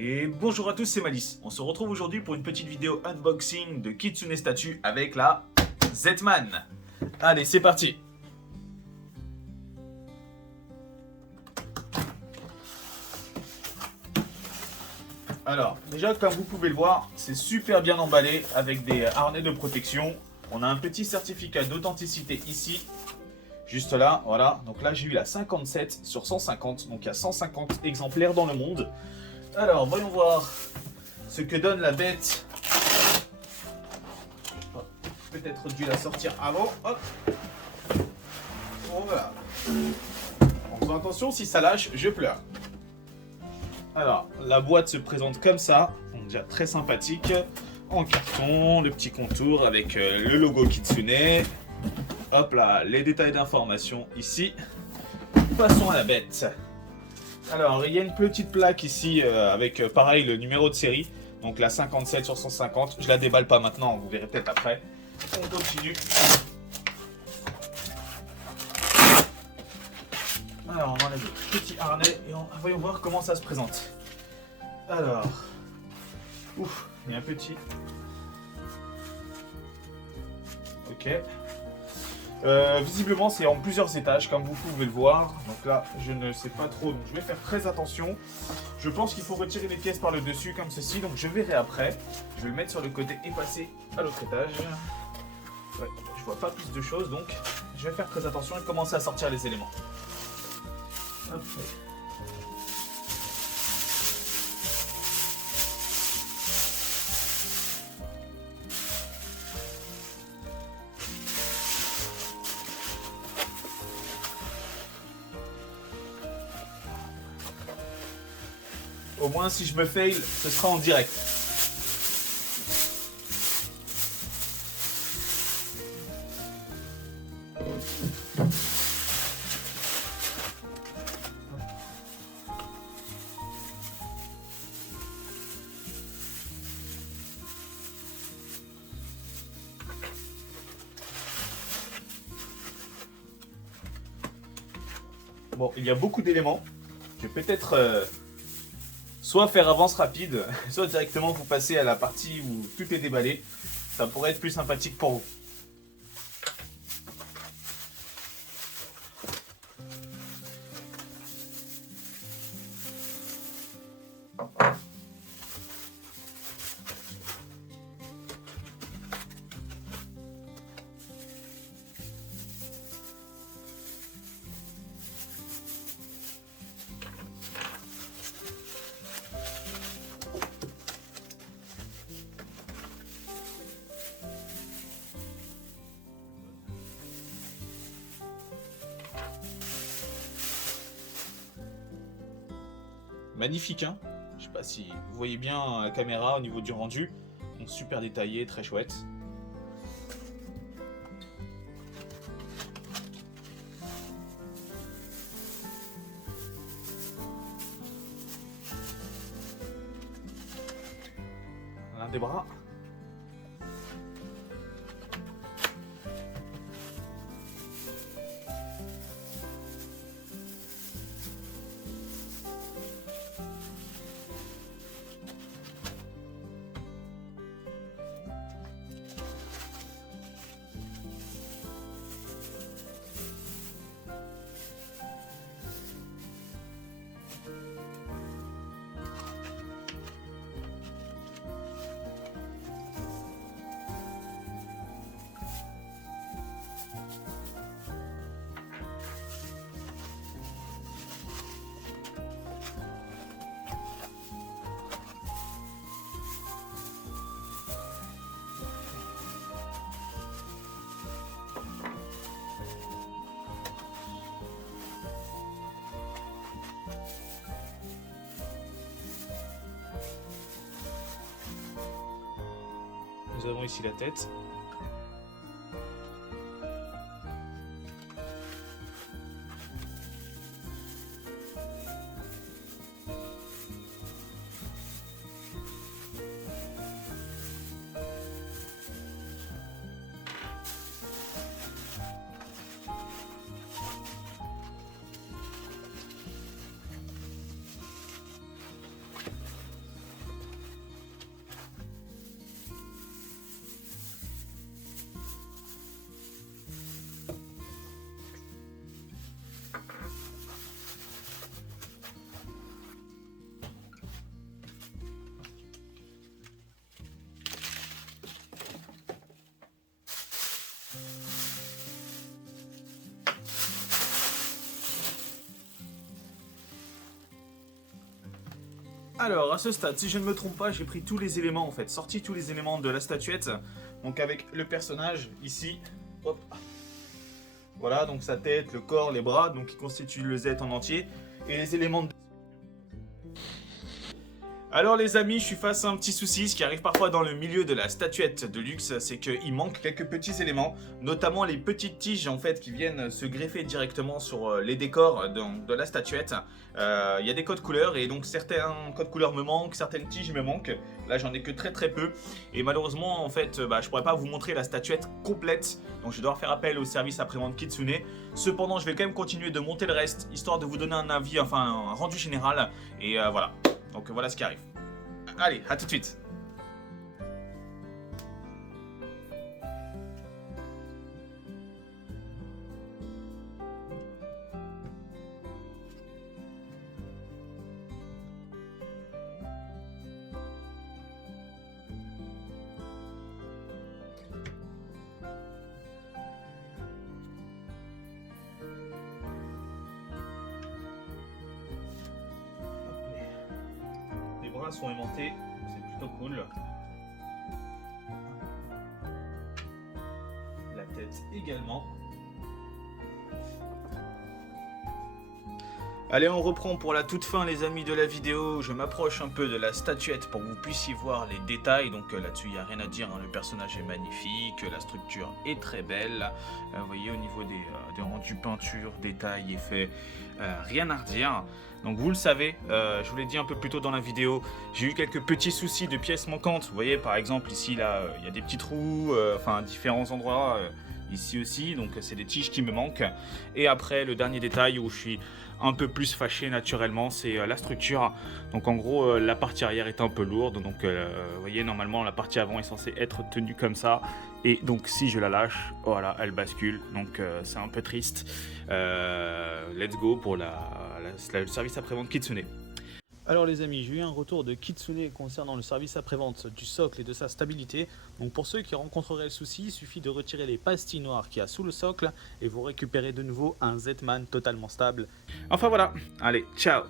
Et bonjour à tous, c'est Malice. On se retrouve aujourd'hui pour une petite vidéo unboxing de Kitsune Statue avec la Z-Man. Allez, c'est parti. Alors, déjà comme vous pouvez le voir, c'est super bien emballé avec des harnais de protection. On a un petit certificat d'authenticité ici, juste là, voilà. Donc là, j'ai eu la 57 sur 150, donc il y a 150 exemplaires dans le monde. Alors, voyons voir ce que donne la bête. Peut-être dû la sortir avant. Hop. Voilà. En faisant attention, si ça lâche, je pleure. Alors, la boîte se présente comme ça. Donc déjà très sympathique. En carton, le petit contour avec le logo Kitsune. Hop là, les détails d'information ici. Passons à la bête. Alors, il y a une petite plaque ici avec pareil le numéro de série. Donc la 57 sur 150. Je la déballe pas maintenant, vous verrez peut-être après. On continue. Alors, on enlève le petit harnais et voyons voir comment ça se présente. Alors, ouf, il y a un petit. Ok. Visiblement, c'est en plusieurs étages, comme vous pouvez le voir. Donc là, je ne sais pas trop, donc je vais faire très attention. Je pense qu'il faut retirer les pièces par le dessus, comme ceci, donc je verrai après. Je vais le mettre sur le côté et passer à l'autre étage. Ouais, je vois pas plus de choses, donc je vais faire très attention et commencer à sortir les éléments. Hop. Au moins, si je me fail, ce sera en direct. Bon, il y a beaucoup d'éléments. Je vais peut-être soit faire avance rapide, soit directement vous passer à la partie où tout est déballé. Ça pourrait être plus sympathique pour vous. Magnifique, hein? Je sais pas si vous voyez bien la caméra au niveau du rendu. Donc, super détaillé, très chouette. L'un des bras. Nous avons ici la tête. Alors, à ce stade, si je ne me trompe pas, j'ai pris tous les éléments en fait, sorti tous les éléments de la statuette. Donc avec le personnage ici, hop. Voilà, donc sa tête, le corps, les bras, donc qui constituent le Z en entier. Et les éléments de... Alors les amis, je suis face à un petit souci, ce qui arrive parfois dans le milieu de la statuette de luxe, c'est qu'il manque quelques petits éléments, notamment les petites tiges en fait qui viennent se greffer directement sur les décors de la statuette. Il y a des codes couleurs et donc certains codes couleurs me manquent, certaines tiges me manquent. Là j'en ai que très peu et malheureusement en fait je pourrais pas vous montrer la statuette complète, donc je vais devoir faire appel au service après-vente Kitsune. Cependant je vais quand même continuer de monter le reste, histoire de vous donner un avis, enfin un rendu général et voilà. Donc voilà ce qui arrive. Allez, à tout de suite. Les bras sont aimantés, c'est plutôt cool. La tête également. Allez, on reprend pour la toute fin les amis de la vidéo. Je m'approche un peu de la statuette pour que vous puissiez voir les détails. Donc là-dessus, il n'y a rien à dire, hein. Le personnage est magnifique, la structure est très belle. Vous voyez, au niveau des rendus peinture, détails, effets, rien à redire. Donc vous le savez, je vous l'ai dit un peu plus tôt dans la vidéo, j'ai eu quelques petits soucis de pièces manquantes. Vous voyez, par exemple, ici, là, il y a des petits trous, enfin, différents endroits. Ici aussi, donc c'est des tiges qui me manquent. Et après, le dernier détail où je suis un peu plus fâché naturellement, c'est la structure. Donc en gros, la partie arrière est un peu lourde. Donc vous voyez, normalement, la partie avant est censée être tenue comme ça. Et donc si je la lâche, voilà, elle bascule. Donc c'est un peu triste. Let's go pour le service après-vente Kitsune. Alors les amis, j'ai eu un retour de Kitsune concernant le service après-vente du socle et de sa stabilité. Donc pour ceux qui rencontreraient le souci, il suffit de retirer les pastilles noires qu'il y a sous le socle et vous récupérez de nouveau un Z-Man totalement stable. Enfin voilà, allez, ciao!